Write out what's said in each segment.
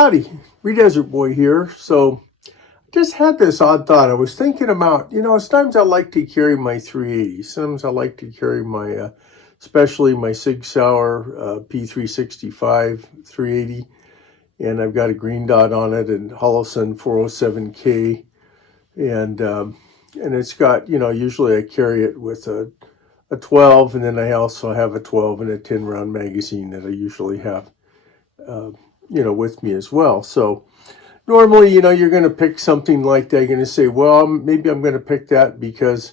Howdy, Redesert Boy here. So, just had this odd thought. I was thinking about, sometimes I like to carry my 380. Sometimes I like to carry my, especially my Sig Sauer P365-380. And I've got a green dot on it and Holosun 407K. And it's got, usually I carry it with a 12, and then I also have a 12 and a 10 round magazine that I usually have, with me as well. So normally, you're going to pick something like that. You're going to say, well, maybe I'm going to pick that because,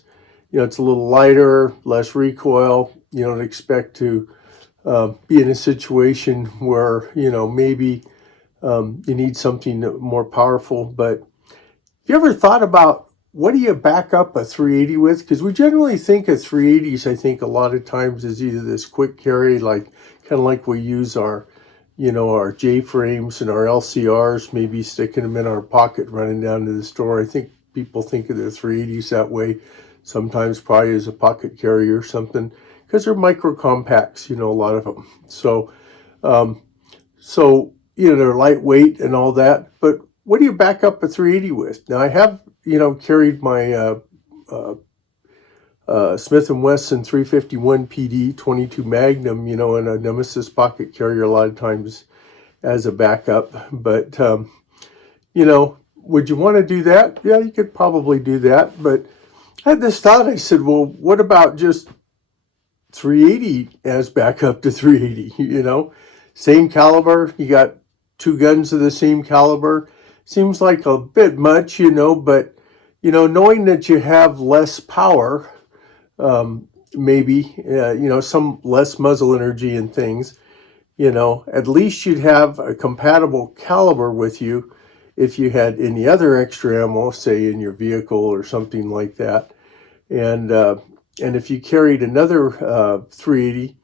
it's a little lighter, less recoil. You don't expect to be in a situation where, maybe you need something more powerful. But have you ever thought about what do you back up a 380 with? Because we generally think of 380s, I think a lot of times is either this quick carry, kind of like we use our J-frames and our LCRs, maybe sticking them in our pocket, running down to the store. I think people think of their 380s that way, sometimes probably as a pocket carrier or something, because they're micro compacts, a lot of them. So, they're lightweight and all that. But what do you back up a 380 with? Now, I have, carried my Smith & Wesson 351 PD 22 Magnum, in a Nemesis pocket carrier a lot of times as a backup. But, would you want to do that? Yeah, you could probably do that. But I had this thought. I said, well, what about just 380 as backup to 380? Same caliber. You got two guns of the same caliber. Seems like a bit much, but, knowing that you have less power, maybe, some less muzzle energy and things, at least you'd have a compatible caliber with you if you had any other extra ammo, say in your vehicle or something like that. And if you carried another 380,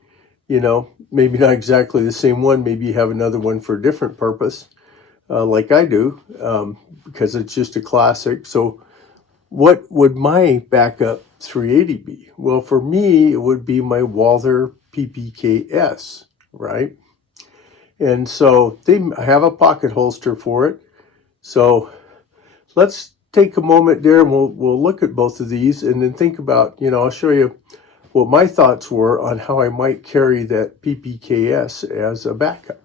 maybe not exactly the same one, maybe you have another one for a different purpose, like I do, because it's just a classic. So what would my backup 380 be? Well, for me, it would be my Walther PPK, right? And so they have a pocket holster for it. So let's take a moment there and we'll look at both of these and then think about, I'll show you what my thoughts were on how I might carry that PPKS as a backup.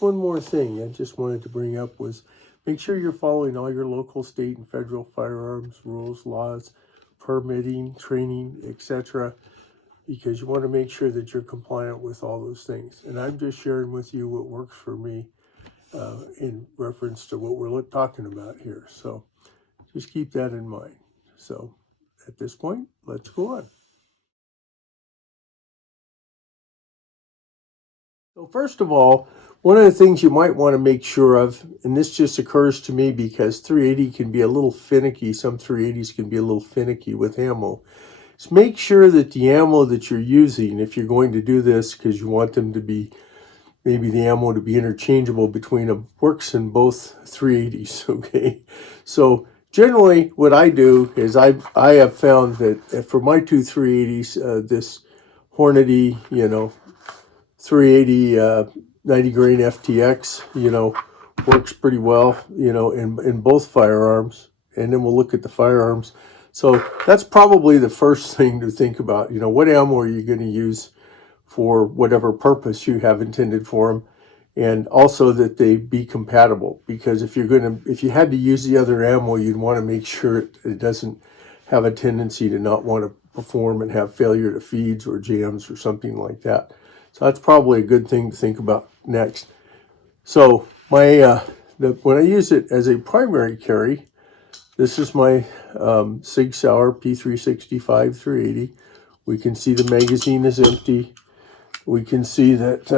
One more thing I just wanted to bring up was make sure you're following all your local, state, and federal firearms rules, laws, permitting, training, etc., because you want to make sure that you're compliant with all those things. And I'm just sharing with you what works for me in reference to what we're talking about here. So just keep that in mind. So at this point, let's go on. So first of all, one of the things you might want to make sure of, and this just occurs to me because 380 can be a little finicky, some 380s can be a little finicky with ammo, is make sure that the ammo that you're using, if you're going to do this because you want them to be, maybe the ammo to be interchangeable between them, works in both 380s, okay? So generally what I do is I have found that for my two 380s, this Hornady, 380 90 grain FTX, works pretty well, in both firearms. And then we'll look at the firearms. So that's probably the first thing to think about. What ammo are you going to use for whatever purpose you have intended for them, and also that they be compatible. Because if you had to use the other ammo, you'd want to make sure it doesn't have a tendency to not want to perform and have failure to feeds or jams or something like that. So that's probably a good thing to think about next. So when I use it as a primary carry, this is my Sig Sauer P365-380. We can see the magazine is empty. We can see that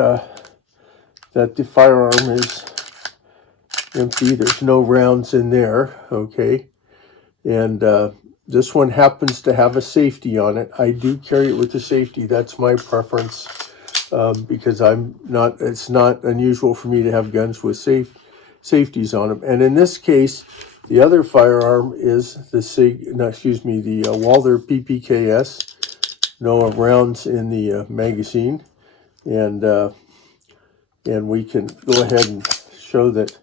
that the firearm is empty. There's no rounds in there, okay? And this one happens to have a safety on it. I do carry it with a safety. That's my preference. Because it's not unusual for me to have guns with safeties on them. And in this case, the other firearm is the Walther PPKS. No rounds in the magazine, and we can go ahead and show that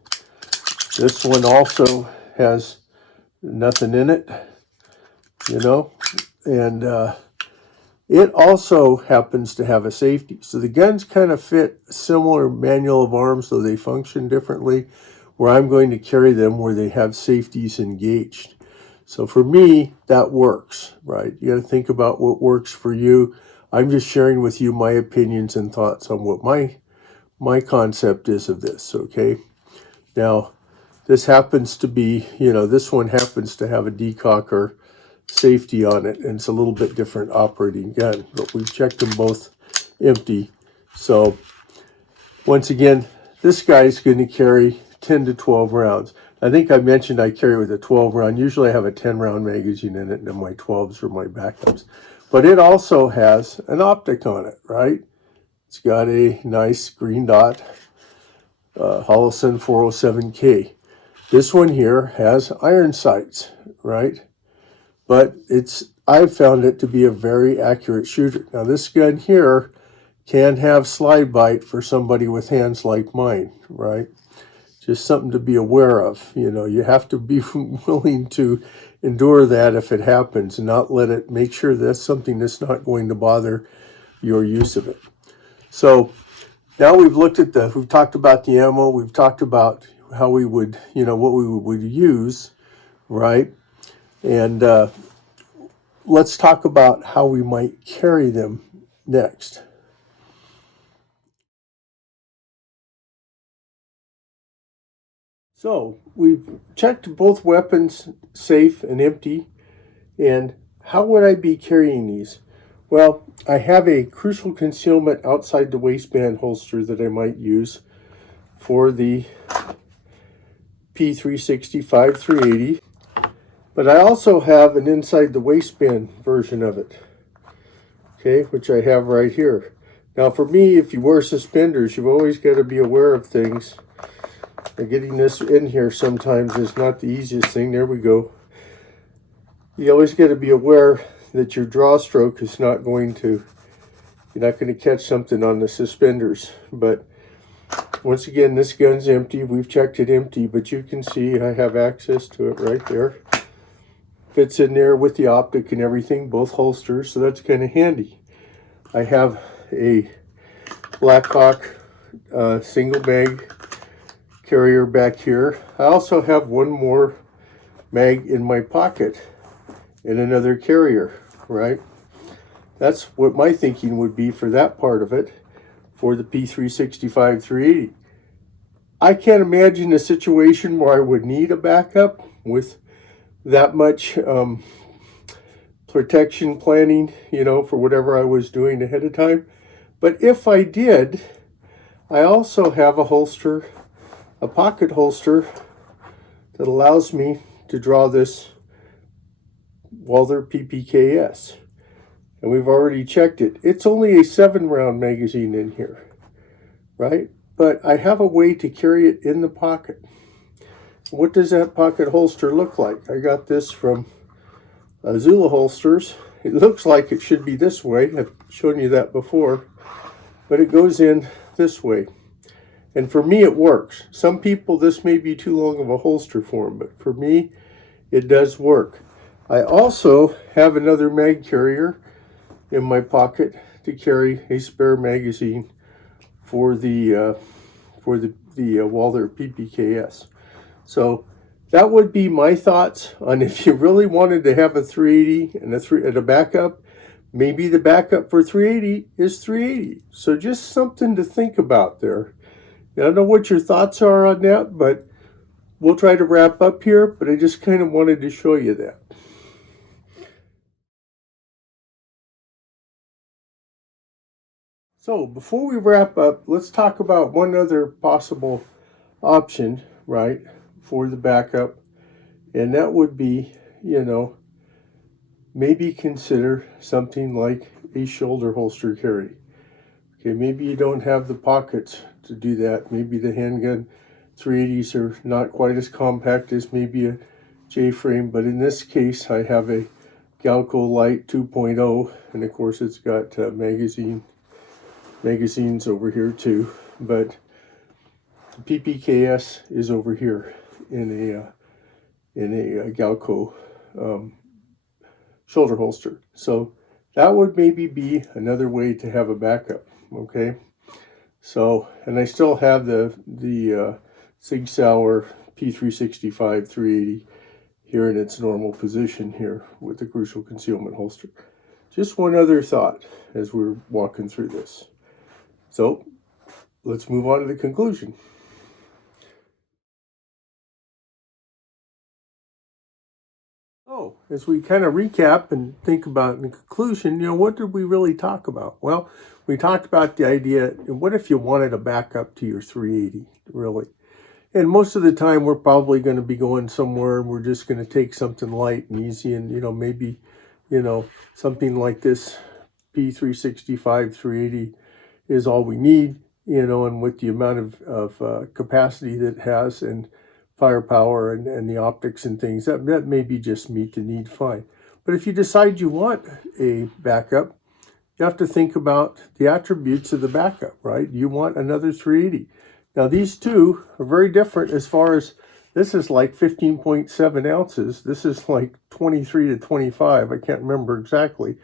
this one also has nothing in it, you know, and it also happens to have a safety. So the guns kind of fit a similar manual of arms, though they function differently, where I'm going to carry them where they have safeties engaged. So for me, that works, right? You got to think about what works for you. I'm just sharing with you my opinions and thoughts on what my concept is of this, okay? Now, this happens to be, you know, this one happens to have a decocker safety on it, and it's a little bit different operating gun, but we've checked them both empty. So once again, this guy's going to carry 10 to 12 rounds. I think I mentioned I carry with a 12 round. Usually I have a 10 round magazine in it, and then my 12s are my backups. But it also has an optic on it, right? It's got a nice green dot, Holosun 407K. This one here has iron sights, right? But I've found it to be a very accurate shooter. Now this gun here can have slide bite for somebody with hands like mine, right? Just something to be aware of. You know, you have to be willing to endure that if it happens, and not let it, make sure that's something that's not going to bother your use of it. So now we've talked about the ammo, we've talked about how we would, you know, what we would use, right? And let's talk about how we might carry them next. So we've checked both weapons safe and empty. And how would I be carrying these? Well, I have a crucial concealment outside the waistband holster that I might use for the P365-380. But I also have an inside the waistband version of it, okay, which I have right here. Now for me, if you wear suspenders, you've always got to be aware of things. And getting this in here sometimes is not the easiest thing. There we go. You always got to be aware that your draw stroke is not going to, you're not going to catch something on the suspenders. But once again, this gun's empty. We've checked it empty, but you can see I have access to it right there. Fits in there with the optic and everything, both holsters, so that's kind of handy. I have a Blackhawk single mag carrier back here. I also have one more mag in my pocket in another carrier, right? That's what my thinking would be for that part of it, for the P365-380. I can't imagine a situation where I would need a backup with that much protection planning, you know, for whatever I was doing ahead of time. But if I did, I also have a holster, a pocket holster, that allows me to draw this Walther PPK. And we've already checked it. It's only a 7-round magazine in here, right? But I have a way to carry it in the pocket. What does that pocket holster look like? I got this from Azula holsters. It looks like it should be this way. I've shown you that before. But it goes in this way. And for me, it works. Some people, this may be too long of a holster for them, but for me, it does work. I also have another mag carrier in my pocket to carry a spare magazine for the Walther PPK. So that would be my thoughts on if you really wanted to have a 380 and a backup. Maybe the backup for 380 is 380. So just something to think about there. I don't know what your thoughts are on that, but we'll try to wrap up here. But I just kind of wanted to show you that. So before we wrap up, let's talk about one other possible option, right, for the backup. And that would be, you know, maybe consider something like a shoulder holster carry. Okay, maybe you don't have the pockets to do that. Maybe the handgun 380s are not quite as compact as maybe a J-frame, but in this case I have a Galco Lite 2.0, and of course it's got magazines over here too. But The PPKS is over here in a Galco shoulder holster. So that would maybe be another way to have a backup. Okay. So, and I still have the Sig Sauer P365-380 here in its normal position here with the crucial concealment holster. Just one other thought as we're walking through this. So let's move on to the conclusion. Oh, as we kind of recap and think about in the conclusion, what did we really talk about? Well, we talked about the idea, what if you wanted a backup to your 380, really? And most of the time, we're probably going to be going somewhere and we're just going to take something light and easy and, maybe, something like this P365-380 is all we need, and with the amount of capacity that it has and firepower and the optics and things, that maybe just meet the need fine. But if you decide you want a backup, you have to think about the attributes of the backup, right? You want another 380. Now, these two are very different as far as this is like 15.7 ounces. This is like 23 to 25. I can't remember exactly.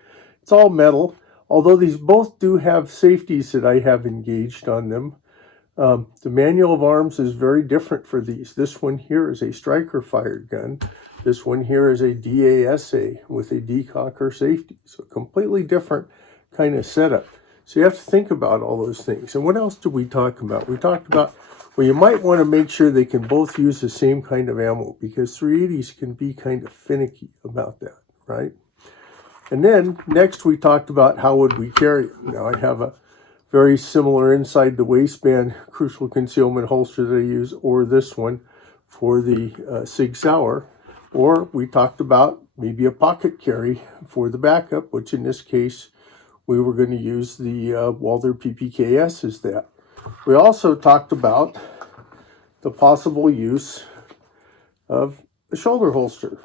It's all metal, although these both do have safeties that I have engaged on them. The manual of arms is very different for these. This one here is a striker fired gun. This one here is a DASA with a decocker safety. So completely different kind of setup. So you have to think about all those things. And what else did we talk about? We talked about, well, you might want to make sure they can both use the same kind of ammo because 380s can be kind of finicky about that, right? And then next we talked about how would we carry it. Now I have a very similar inside the waistband crucial concealment holster that I use, or this one for the Sig Sauer. Or we talked about maybe a pocket carry for the backup, which in this case, we were going to use the Walther PPKS as that. We also talked about the possible use of a shoulder holster.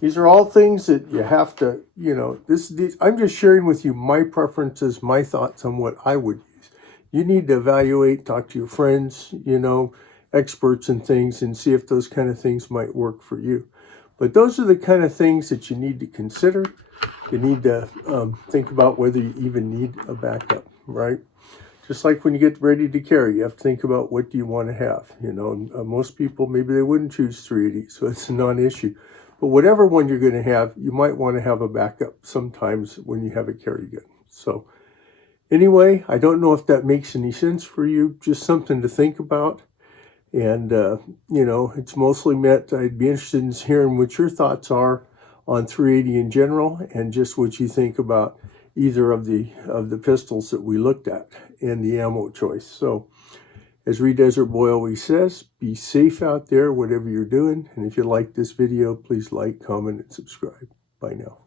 These are all things that you have to, I'm just sharing with you my preferences, my thoughts on what I would use. You need to evaluate, talk to your friends, experts and things, and see if those kind of things might work for you. But those are the kind of things that you need to consider. You need to think about whether you even need a backup, right? Just like when you get ready to carry, you have to think about what do you want to have. Most people, maybe they wouldn't choose 380, so it's a non-issue. But whatever one you're going to have, you might want to have a backup sometimes when you have a carry gun. So anyway, I don't know if that makes any sense for you. Just something to think about. And, it's mostly meant, I'd be interested in hearing what your thoughts are on 380 in general and just what you think about either of the pistols that we looked at and the ammo choice. So as Reed Desert Boy always says, be safe out there, whatever you're doing. And if you like this video, please like, comment, and subscribe. Bye now.